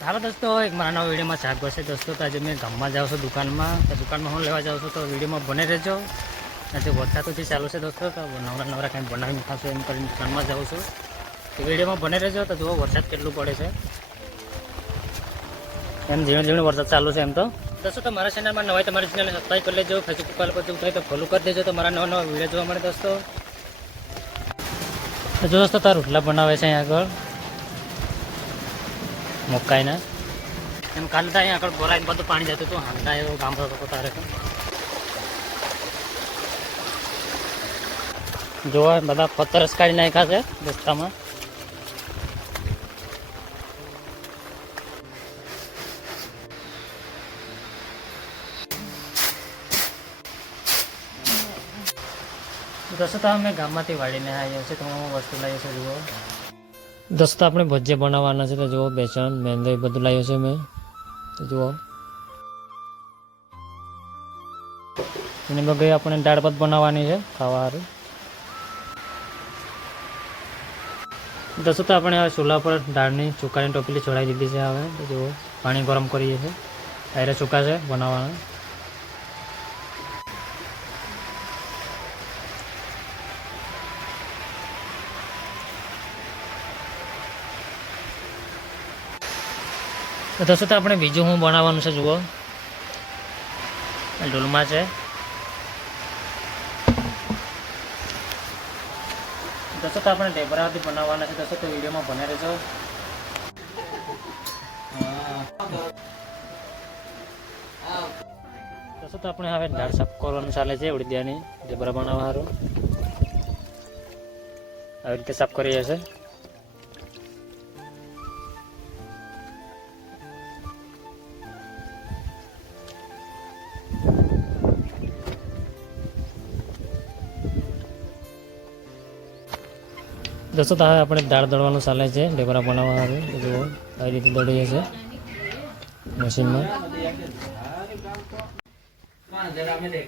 હાલો દોસ્તો, એક મારા નવા વિડીયોમાં સ્વાગત છે. દોસ્તો, તો આજે મેં ગામમાં જાઉં છું દુકાનમાં. તો દુકાનમાં હું લેવા જાઉં છું, તો વિડીયોમાં બને રહેજો. આજે વરસાદ સુધી ચાલુ છે દોસ્તો, તો નવરા નવરા કંઈ બનાવીને ખાશું એમ કરીને દુકાનમાં જાઉં છું. તો વિડીયોમાં બને રહેજો, તો જુઓ વરસાદ કેટલું પડે છે. એમ ઝીણો ઝીણો વરસાદ ચાલુ છે એમ તો. દોસ્તો, તો મારા ચેનલમાં નવાય તમારી ચેનલને સબસ્ક્રાઈબ કરી લેજો ફેસબુક પર જેવું થાય તો ફોલો કરી દેજો મારા નવા નવા વીડિયો જોવા મળે દોસ્તો. જો દોસ્તો, તાર રોટલા બનાવે છે અહીંયા આગળ. મકાઈના એમ કાલે તો અહીંયા આગળ બોરાઈને બધું પાણી જતું હતું હાંડા એવો ગામ હતો તારે તો જોવા બધા પથ્થરસ કાઢી નાખ્યા છે રસ્તામાં દોસ્તો તો અમે ગામમાંથી વાળીને આવ્યા છે તો હું વસ્તુ લાવીએ છે જુઓ દોસ્તો આપણે ભજીયા બનાવવાના છે, તો જુઓ, બેસણ, મેંદો, એ બધું લાવ્યું છે મેં. તો જુઓ. એની બગડે આપણે દાળ ભાત બનાવવાની છે ખાવા સારું દોસ્તો તો આપણે હવે ચૂલા પર દાળની ચૂકાની ટોપલી ચડાવી દીધી છે હવે. તો જુઓ, પાણી ગરમ કરીએ છીએ. આયરે ચૂકા છે, બનાવવાના. તો દોસ્તો તો આપણે બીજું હું બનાવવાનું છે, જુઓ. આ છે. દોસ્તો તો આપણે ઢેબરાથી બનાવવાના છે. દોસ્તો તો વિડીયોમાં બને રહેજો. દોસ્તો તો આપણે હવે દાળ સાફ કરવાનું ચાલે છે, ઉડીદિયાની. ઢેબરા બનાવવા સારું આવી રીતે સાફ કરી છીએ દોસ્તો તો હવે આપણે દાળ દળવાનું ચાલે છે, ઢેબરા બનાવવા આવે જુઓ, આવી રીતે દોડીએ છીએ મશીનમાં.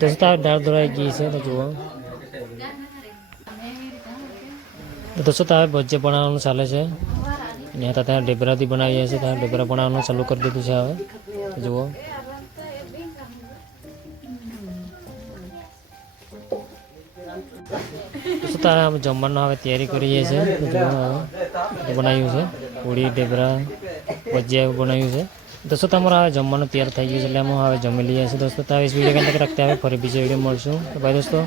દોસ્તો હવે દાળ દળાઈ ગઈ છે, તો જુઓ. દોસ્તો તો હવે ભજીયા બનાવવાનું ચાલે છે. હતા ત્યાં ઢેબરાથી બનાવીએ છીએ ત્યાં ઢેબરા બનાવવાનું ચાલુ કરી દીધું છે હવે જુઓ. તો તારે અમે જમવાનું હવે તૈયારી કરીએ છીએ બનાવ્યું છે, પૂરી, ઢેબરા, ભજીયા બનાવ્યું છે. દોસ્તો, તમારો હવે જમવાનું તૈયાર થઈ ગયું છે, એટલે અમે હવે જમી લઈએ છીએ. દોસ્તો તો હવે વીડિયો કંઈ રાખતા? હવે ફરી બીજો વીડિયો મળશું. તો ભાઈ દોસ્તો.